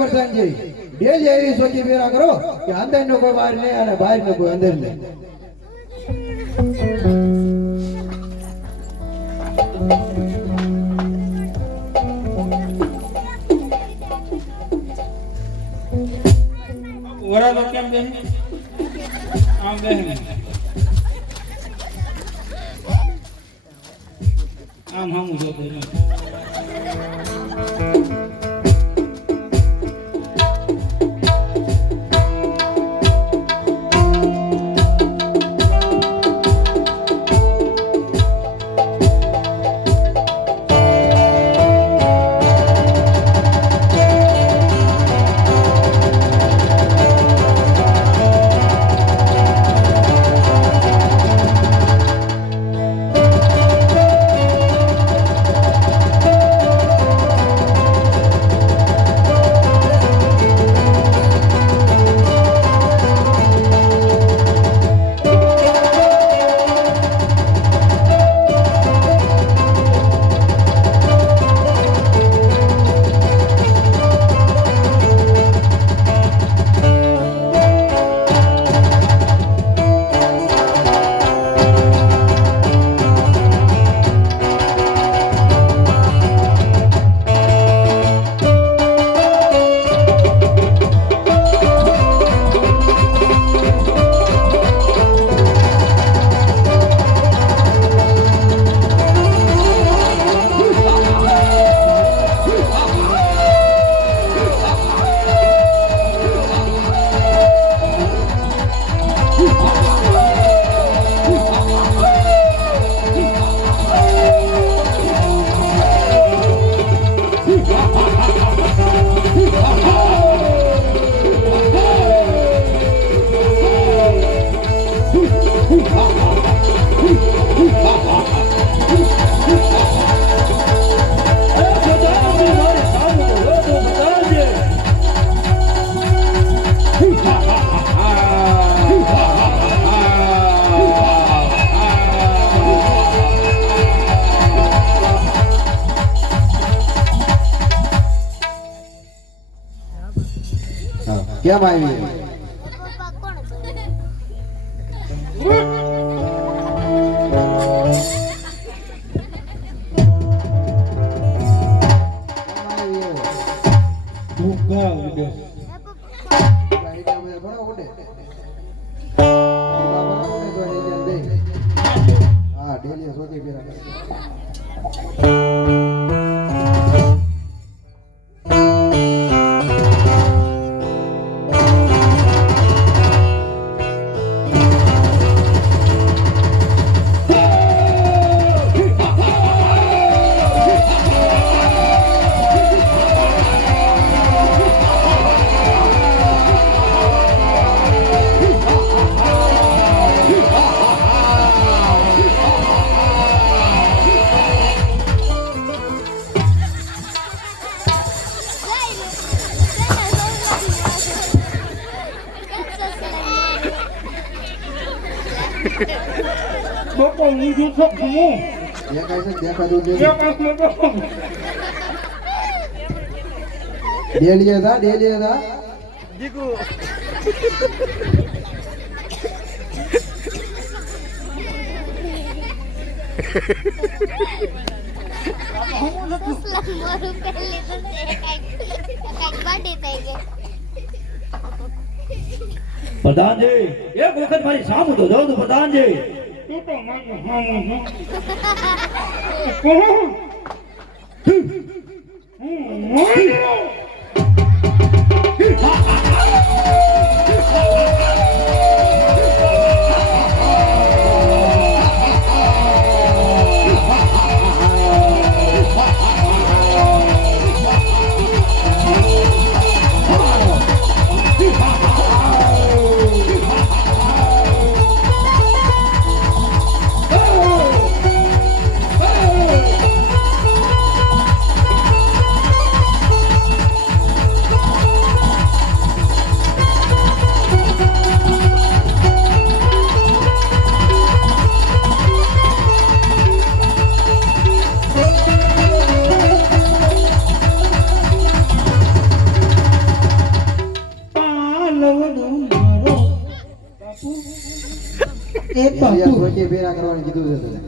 પ્રધાનજી ડેલી એવી સોચી ફેરા કરો કે અંદર નો કોઈ બહાર નહીં અને બહાર નો કોઈ અંદર નહીં. વરા તો કેમ બેન આમ બેન આમ હામું જોતો કેમ આવી હા ડેલી સોચી ફેરા Boko ni sok kamu. Dia kaya dia. Dia lihat dah. Jiku. प्रधान जी एक वक्त मारी सामू तो दो प्रधान जी तू तो मानो એ અહીંયા બાપુ સોચી ફેરા કરવાનું કીધું છે તને.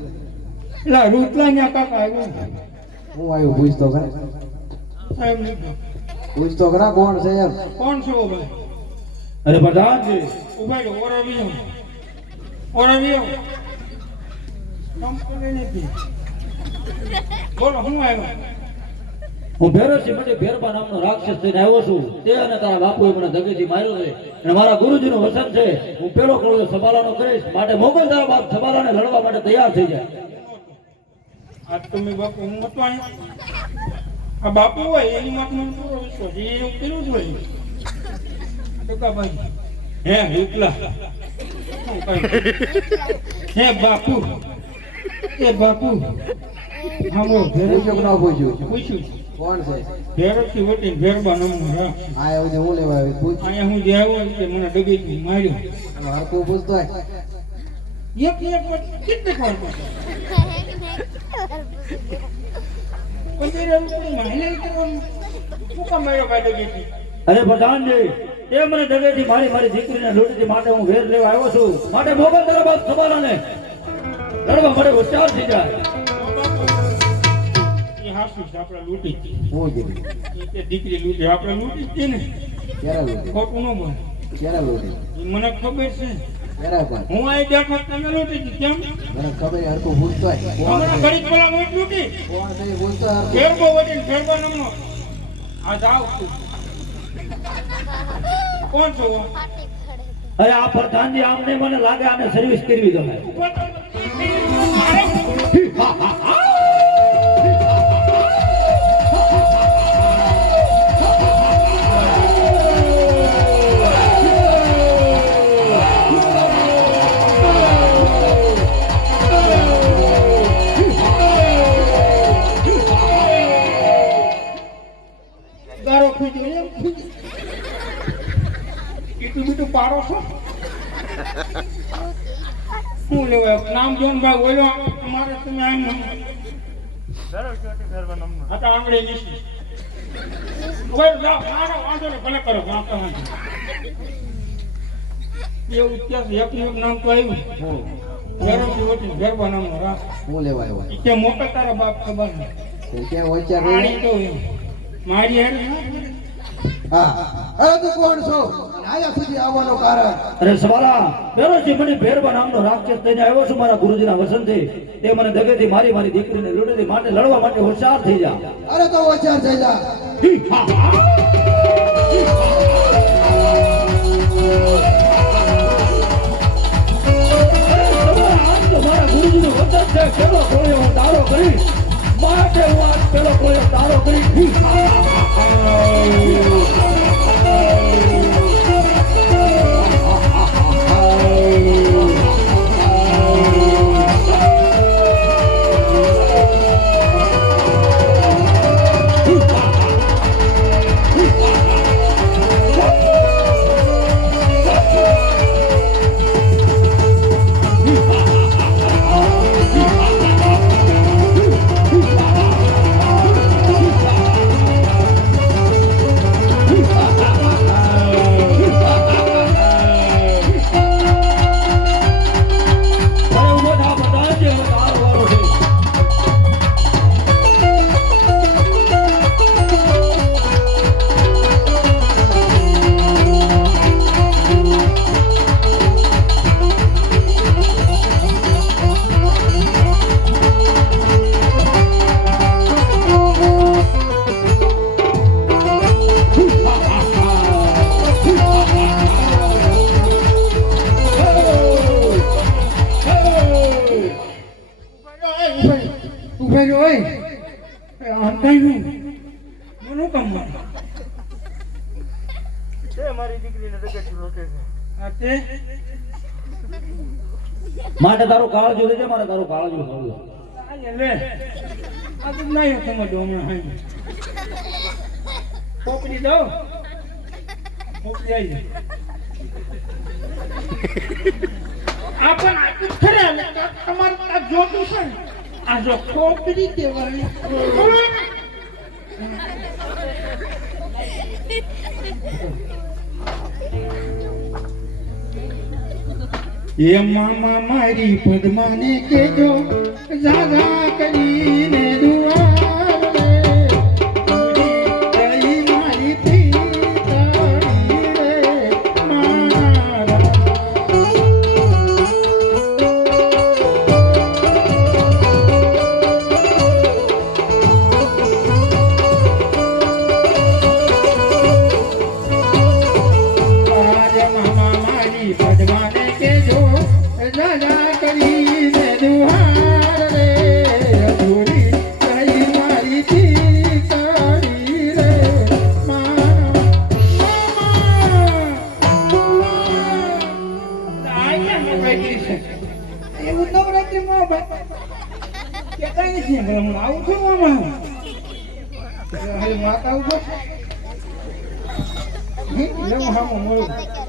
લા રૂટલા ન્યા કાકા આવ્યો હું આવ્યો પૂછતો ખરા સાહેબ લીધો પૂછતો ખરા કોણ છે એમ. કોણ છો ભાઈ અરે પ્રધાનજી ઉભા રહો ઓરવીઓ કંપની નથી બોલો હું આવ્યો હું ભેરસી મને ભેરબા નામનો રાક્ષસ થઈને આવ્યો છું. તે અને તારા બાપુએ મને ધગેથી માર્યો છે અને મારા ગુરુજીનું વસન છે. હું પેલો કોળિયો સબાલાનો કરીશ, માટે મોગલ તારા બાપ સબાલાને લડવા માટે તૈયાર થઈ જાય. આજ તમે બાપુ હું હતો અહીંયા આ બાપુ હોય એની માટે મને પૂરો વિશ્વાસ એ એવું કર્યું જ હોય ટોકાભાઈ હે રૂટલા હે બાપુ એ બાપુ હામો પૂછ્યું કે ન પૂછ્યું પૂછ્યું કોણ છે. ભેરસી વટી ભેરબા નામનો રાખ આ એવું છે, હું લેવા આવી પૂછ. અહીંયા હું જે આવ્યો તે મને ડગેથી માર્યો હરકું પૂછતો હોય. એક કેટલે કોણ અરે પ્રધાનજી તે મને દગેથી મારી દીકરીને લૂંટી માટે હું વેર લેવા આવ્યો છું. માટે મોગલ તારા બાપ સબાલાને લડવા માટે હોશિયાર થઈ જાય. હું કીધું દીકરી લૂંટી આપણે લૂંટી જ ને ક્યારે લૂંટી ખોટું ન બોલ ક્યારે લૂંટી મને ખબર છે ક્યારે પણ હું અહીં બેઠો તમે લૂંટી હતી કેમ મને ખબર છે, હરકું પૂછતો હોય. કોણ હમણાં છે? ઘડીક પેલા મોટ લૂંટી કોણ છે એ પૂછતો હોય હરકું. ફેરબો વટીને ફેરબા નામનો આ જાવ કોણ છો અરે આ પ્રધાનજી આમને મને લાગે આને સર્વિસ કરવી ગમે. ગારો ખુજો એમ એટલું બધું પારો છો શું લેવાય નામ જોન ભાઈ ઓલો મારે તમે આમ આ તો આંગળી નીચી ઓય જાઓ મારો વાંધો ને ભલે કરો વાંધો વાંધો એવું ઇતિહાસ એક નામ તો આવ્યું હું ઘેરોથી વટી ઘેરબા નામનો રાખ હું લેવા આવ્યો. કે મોટા તારા બાપ ખબર ને તે ક્યાં હોશિયાર પાણી રહી? તો એમ. મારી હારે હા અરે તું કોણ છો અને આયા સુધી આવવાનું કારણ. અરે સવાલા ભેરસી મને ભેરબા નામનો રાક્ષસ થઈને આવ્યો છું. મારા ગુરુજીના વસનથી તે મને દગેથી મારી દીકરીને લૂંટી માટે લડવા માટે હોશિયાર થઈ જા. અરે તો હોશિયાર થઈ જા. મારા ગુરુજીનું વચન છે, પેલો કોળિયો હું તારો કરીશ, માટે હું આજ પેલો કોળિયો તારો કરીશ. ઉભા રહ્યો ઓય અંધાયું મનું કામ છે મારી દીકરીને દગેથી રોકે છે આ તે માટે તારો કાળજો લેજે, મારે તારો કાળજો લેવો. આ લે આ તો નહીં સમજો હમણાં હાઈ પોપડી દો પોપડી આવી આપણ આટલું ખરા તમારું આ જોતું છે ને આ જો પોપડી દેવાની એ મામા મારી પદ્માને કેજો જાગા કરીને દુઆર રે પૂરી થઈ મારી પિતાની રે મારા આજ મામા મારી પદ્માને કેજો જાગા કરીને દુઆર રે પૂરી થઈ મારી પિતાની રે મારા આયા બેઠી છે એવું નવરાત્રીમાં કેતા નથી હું આવું છું મામા હવે માતા ઉભો હું હામો મળું